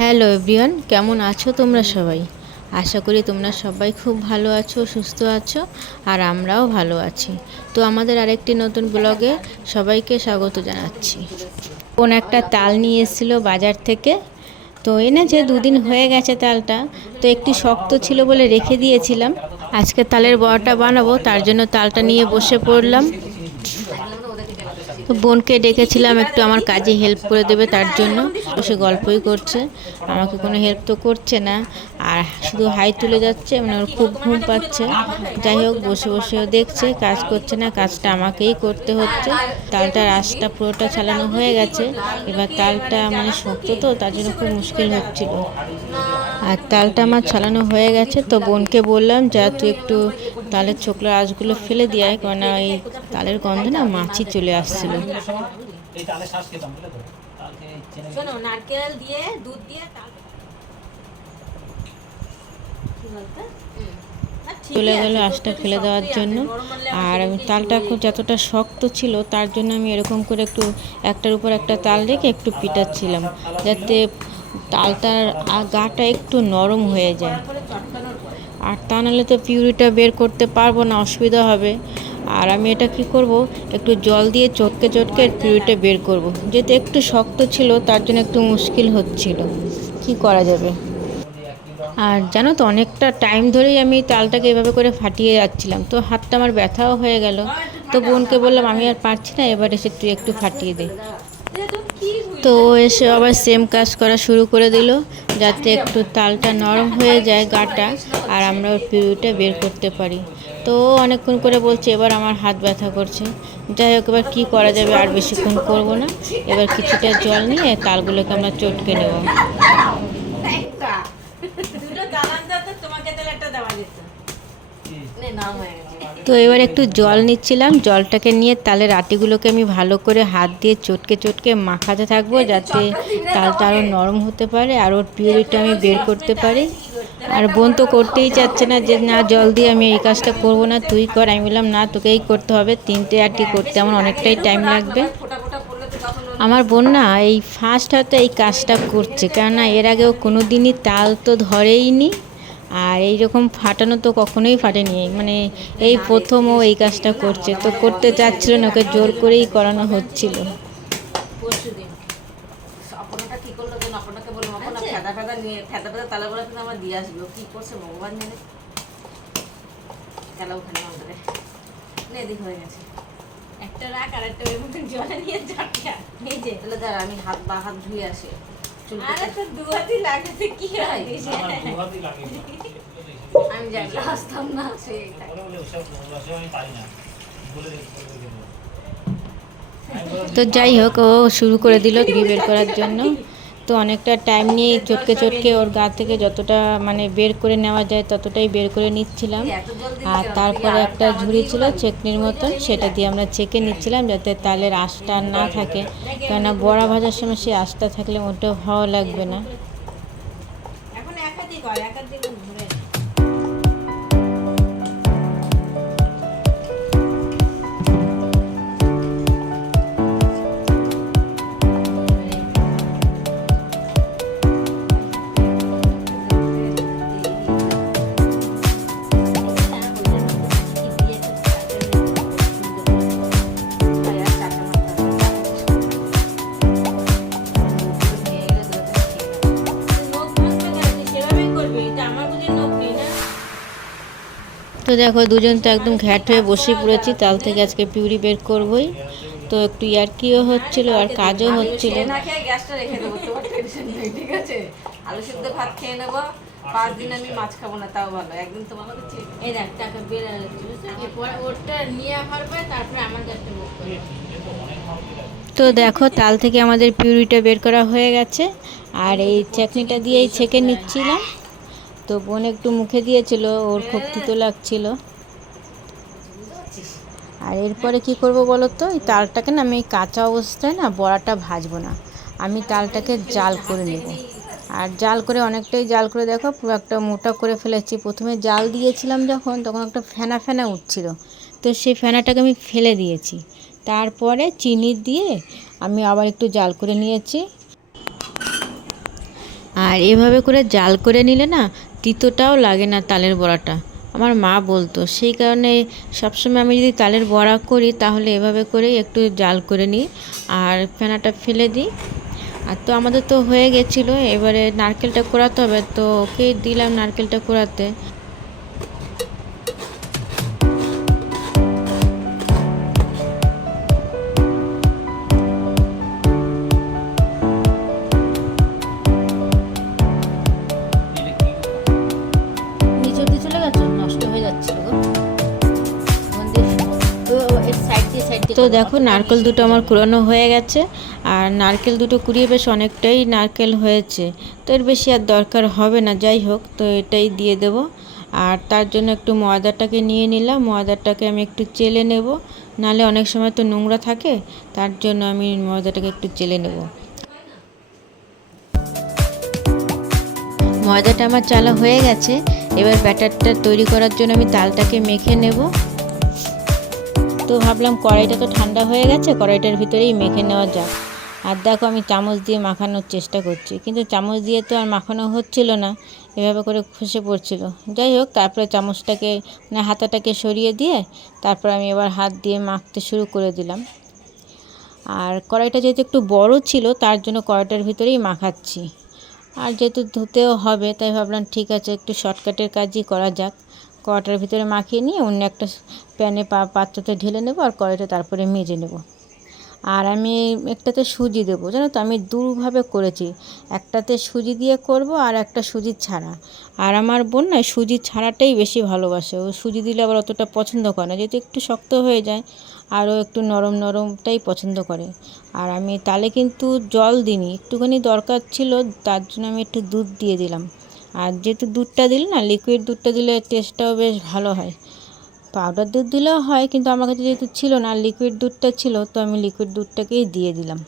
Hello everyone, কেমন আছো তোমরা সবাই? আশা করি তোমরা সবাই খুব ভালো আছো, সুস্থ আছো, আর আমরাও ভালো আছি। তো আমাদের আরেকটি নতুন ব্লগে সবাইকে স্বাগত জানাচ্ছি। কোন একটা তাল নিয়ে এসেছিল বাজার থেকে, তো এনেছে দুদিন হয়ে গেছে তালটা, তো একটু শক্ত ছিল বলে রেখে দিয়েছিলাম। আজকে তালের বড়াটা বানাবো, তার জন্য তালটা নিয়ে বসে পড়লাম। তো বোনকে ডেকেছিলাম একটু আমার কাজে হেল্প করে দেবে তার জন্য। বসে গল্পই করছে। আমাকে কোনো হেল্প তো করছে না। আর শুধু হাই তুলে যাচ্ছে মানে ওর খুব ঘুম পাচ্ছে। যাই হোক, বসে বসেও দেখছে, কাজ করছে না, কাজটা আমাকেই করতে হচ্ছে। তালটা রাসটা পুরোটা চালানো হয়ে গেছে। এবার তালটা মানে শক্ত তো, তার জন্য খুব মুশকিল হচ্ছিল। আর তালটা আমার ছালানো হয়ে গেছে তো বোনকে বললাম যা তুই একটু তালের ছোকলা আঁশগুলো ফেলে দিয়ে আয় কেননা এই তালের গন্ধে না মাছি চলে আসছিল। নারকেল দিয়ে দুধ দিয়ে চলে গেল আঁশটা ফেলে দেওয়ার জন্য। আর তালটা খুব যতটা শক্ত ছিল তার জন্য আমি এরকম করে একটু একটার উপর একটা তাল রেখে একটু পিটাচ্ছিলাম যাতে তালটার গাটা একটু নরম হয়ে যায়। আর তা নাহলে তো পিউরিটা বের করতে পারব না, অসুবিধা হবে। আর আমি এটা কি করব? একটু জল দিয়ে চটকে চটকে পিউরিটা বের করব। যেহেতু একটু শক্ত ছিল, তার জন্য একটু মুশকিল হচ্ছিল। কি করা যাবে? আর জানো তো, অনেকটা টাইম ধরেই আমি তালটাকে এভাবে করে ফাটিয়ে যাচ্ছিলাম। তো হাতটা আমার ব্যথাও হয়ে গেল। তো বোনকে বললাম, আমি আর পারছি না, এবার এসে তুই একটু ফাটিয়ে দে। তো এসে আবার সেম কাজ করা শুরু করে দিল যাতে একটু তালটা নরম হয়ে যায় গাটা আর আমরা ওর পিউরিটা বের করতে পারি। তো অনেকক্ষণ করে বলছে এবার আমার হাত ব্যথা করছে। যাই হোক এবার কী করা যাবে আর বেশিক্ষণ করব না। এবার কিছুটা জল নিয়ে তালগুলোকে আমরা চটকে নেব। তো এবার একটু জল নিচ্ছিলাম। জলটাকে নিয়ে তালের আটিগুলোকে আমি ভালো করে হাত দিয়ে চটকে চটকে মাখাতে থাকব যাতে তালটা আরও নরম হতে পারে আর ওর পিউরিটা আমি বের করতে পারি। আর বোন তো করতেই চাচ্ছে না যে না জল দিয়ে আমি এই কাজটা করব না তুই কর। আমি বললাম না তোকেই করতে হবে। তিনটে আটি করতে আমার অনেকটাই টাইম লাগবে। আমার বোন না এই ফার্স্ট হয়তো এই কাজটা করছে। কেননা এর আগেও কোনো দিনই তাল তো ধরেইনি। আর এই রকম ফাটানো তো কখনোই ফাটেনি। মানে এই প্রথম ও এই কাজটা করছে। তো করতে চাচ্ছিল না ওকে জোর করেই করানো হচ্ছিল। পরশুদিন অপনাটা কি করল যেন বললাম অপনা ফেদা ফেদা নিয়ে ফেদা ফেদা তালে বলে কিন্তু আমার দিয়ে আসলো কি করছে ভগবান জানে গেল ওখানে আমাদের হয়ে গেছে একটা রাখ আর একটা জলে নিয়ে ঝটকা এই যে তাহলে দাঁড়া আমি হাত বা হাত ধুয়ে আসি। আর লাগাতে কি হয়? লাগে আমি জানি আসতাম না সেই আমি পারি না। বলে তো যাই হোক ও শুরু করে দিল ঘি বের করার জন্য। তো অনেকটা টাইম নিয়ে চটকে চটকে ওর গা থেকে যতটা মানে বের করে নেওয়া যায় ততটাই বের করে নিচ্ছিলাম। আর তারপরে একটা ঝুড়ি ছিল চেকনির মতন, সেটা দিয়ে আমরা চেকে নিচ্ছিলাম যাতে তালের আঁশটা না থাকে। কেননা বড়া ভাজার সময় সেই আঁশটা থাকলে ওটা ভালো লাগবে না। এখন তো দেখো দুজন তো একদম ঘ্যাট হয়ে বসে পড়েছি তাল থেকে আজকে পিউরি বের করবই। তো একটু ইয়ার্কিও হচ্ছিল আর কাজও হচ্ছিল। খেয়ে না খেয়ে গ্যাসটা রেখে দেবো তোমার টেনশন নেই ঠিক আছে? আলু সিদ্ধ ভাত খেয়ে নেব পাঁচ দিন আমি মাছ খাব না তাও ভালো একদিন তোমার মতো এই দেখ টাকা বেড়ে এরপরে ওরটা নিয়ে আসার পরে তারপরে আমার কাছে মুখ তো দেখো তাল থেকে আমাদের পিউরিটা বের করা হয়ে গেছে আর এই চাটনিটা দিয়েই ছেঁকে নিচ্ছিলাম। তো বোন একটু মুখে দিয়েছিল, ওর খুব তিতো লাগছিল। আর এরপরে কি করব বলো তো? এই তালটাকে না আমি কাঁচা অবস্থায় না বড়াটা ভাজবো না। আমি তালটাকে জাল করে নেব। আর জাল করে অনেকটাই জাল করে দেখো, পুরো একটা মোটা করে ফেলেছি। প্রথমে জাল দিয়েছিলাম যখন, তখন একটা ফেনা ফেনা উঠছিল। তো সেই ফেনাটাকে আমি ফেলে দিয়েছি। তারপরে চিনি দিয়ে আমি আবার একটু জাল করে নিয়েছি। আর এভাবে করে জাল করে নিলে না তিতোটাও লাগে না তালের বড়াটা। আমার মা বলতো, সেই কারণে সবসময় আমি যদি তালের বড়া করি, তাহলে এভাবে করে একটু জাল করে নিই আর ফেনাটা ফেলে দিই। আর তো আমাদের তো হয়ে গেছিল, এবারে নারকেলটা কোরাতে হবে, তো ওকেই দিলাম নারকেলটা কোরাতে। তো দেখো, নারকেল দুটো আমার কুড়ানো হয়ে গেছে। আর নারকেল দুটো কুড়িয়ে বেশ অনেকটাই নারকেল হয়েছে। তো এর বেশি আর দরকার হবে না, যাই হোক, তো এটাই দিয়ে দেব। আর তার জন্য একটু ময়দাটাকে নিয়ে নিলাম। ময়দাটাকে আমি একটু চেলে নেব। নালে অনেক সময় তো নোংরা থাকে, তার জন্য আমি ময়দাটাকে একটু চেলে নেব। ময়দাটা আমার চালা হয়ে গেছে। এবার ব্যাটারটা তৈরি করার জন্য আমি তালটাকে মেখে নেব। তো ভাবলাম কড়াইটা তো ঠান্ডা হয়ে গেছে, কড়াইটার ভিতরেই মেখে নেওয়া যাক। আর দেখো আমি চামচ দিয়ে মাখানোর চেষ্টা করছি, কিন্তু চামচ দিয়ে তো আর মাখানো হচ্ছিল না, এভাবে করে খসে পড়ছিল। যাই হোক, তারপরে চামচটাকে মানে হাতাটাকে সরিয়ে দিয়ে তারপর আমি এবার হাত দিয়ে মাখতে শুরু করে দিলাম। আর কড়াইটা যেহেতু একটু বড় ছিল, তার জন্য কড়াইটার ভিতরেই মাখাচ্ছি। আর যেহেতু ধুতেও হবে, তাই ভাবলাম ঠিক আছে, একটু শর্টকাটের কাজই করা যাক। কড়াটার ভিতরে মাখিয়ে নিয়ে অন্য একটা প্যানে পাত্রতে ঢেলে নেব আর কড়াইটা তারপরে মেজে নেব। আর আমি একটাতে সুজি দেবো, জানো তো? আমি দুভাবে করেছি। একটাতে সুজি দিয়ে করব আর একটা সুজি ছাড়া। আর আমার বোন না, সুজি ছাড়াটাই বেশি ভালোবাসে। ও সুজি দিলে আবার অতটা পছন্দ করে না। যেহেতু একটু শক্ত হয়ে যায় আরও একটু নরম নরমটাই পছন্দ করে। আর আমি তালে কিন্তু জল দিইনি। একটুখানি দরকার ছিল, তার জন্য আমি একটু দুধ দিয়ে দিলাম। আর যেহেতু দুধটা দিলে না লিকুইড দুধটা দিলে টেস্টটাও বেশ ভালো হয়। পাউডার দুধ দিলেও হয়, কিন্তু আমার কাছে যেহেতু ছিল না লিকুইড দুধটা ছিল, তো আমি লিকুইড দুধটাকেই দিয়ে দিলাম।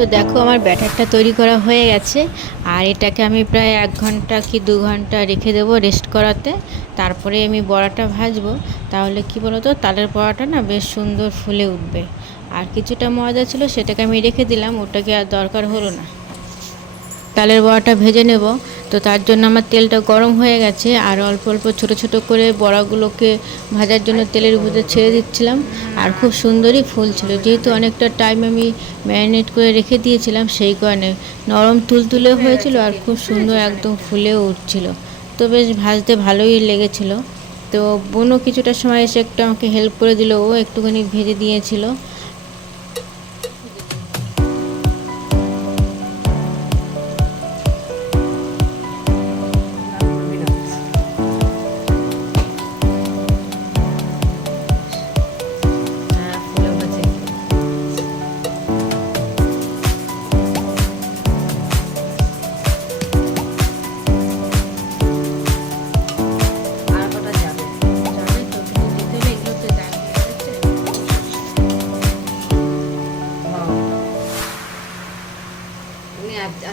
তো দেখো আমার ব্যাটারটা তৈরি করা হয়ে গেছে। আর এটাকে আমি প্রায় এক ঘণ্টা কি দু ঘণ্টা রেখে দেবো রেস্ট করাতে। তারপরে আমি বড়াটা ভাজবো। তাহলে কি বলো তো তালের বড়াটা না বেশ সুন্দর ফুলে উঠবে। আর কিছুটা ময়দা ছিল সেটাকে আমি রেখে দিলাম। ওটাকে আর দরকার হলো না। তালের বড়াটা ভেজে নেব। তো তার জন্য আমার তেলটা গরম হয়ে গেছে। আর অল্প অল্প ছোট ছোট করে বড়াগুলোকে ভাজার জন্য তেলের উপরে ছেড়ে দিচ্ছিলাম। আর খুব সুন্দরই ফুল ছিল। যেহেতু অনেকটা টাইম আমি ম্যারিনেট করে রেখে দিয়েছিলাম, সেই কারণে নরম তুলতুলে হয়েছিল আর খুব সুন্দর একদম ফুলেও উঠছিল। তো বেশ ভাজতে ভালোই লেগেছিল। তো বোনও কিছুটা সময় এসে একটু আমাকে হেল্প করে দিল। ও একটুখানি ভেজে দিয়েছিল।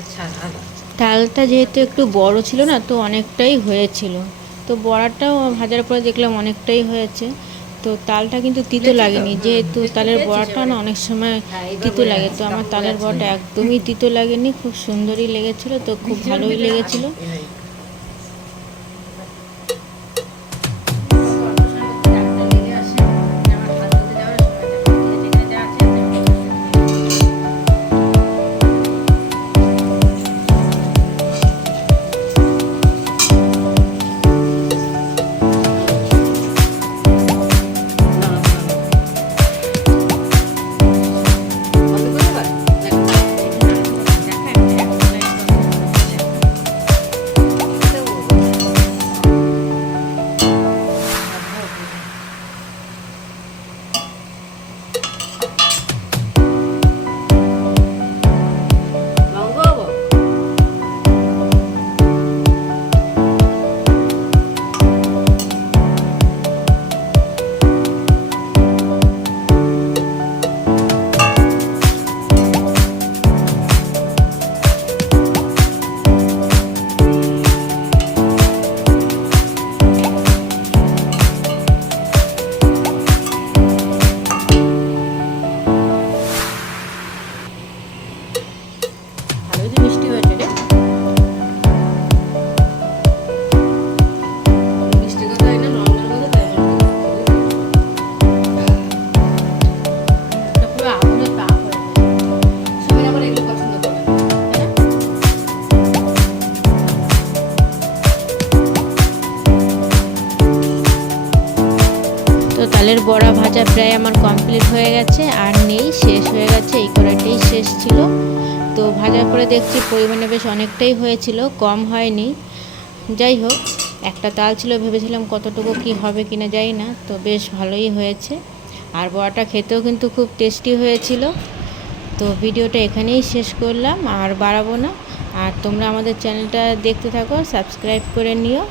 আচ্ছা তালটা যেহেতু একটু বড় ছিল না তো অনেকটাই হয়েছিল। তো বড়াটাও ভাজার পরে দেখলাম অনেকটাই হয়েছে। তো তালটা কিন্তু তিতো লাগেনি। যেহেতু তালের বড়াটা না অনেক সময় তিতো লাগে। তো আমার তালের বড়াটা একদমই তিতো লাগেনি। খুব সুন্দরই লেগেছিল তো খুব ভালোই লেগেছিল। ভাজা প্রায় আমার কমপ্লিট হয়ে গেছে, আর নেই, শেষ হয়ে গেছে, এই কড়াইটাই শেষ ছিল। তো ভাজার পরে দেখছি পরিমাণে বেশ অনেকটাই হয়েছিল, কম হয়নি। যাই হোক, একটা তাল ছিল, ভেবেছিলাম কতটুকু কি হবে কিনা যাই না, তো বেশ ভালোই হয়েছে। আর বড়াটা খেতেও কিন্তু খুব টেস্টি হয়েছিল। তো ভিডিওটা এখানেই শেষ করলাম, আর বাড়াবো না। আর তোমরা আমাদের চ্যানেলটা দেখতে থাকো সাবস্ক্রাইব করে নিও।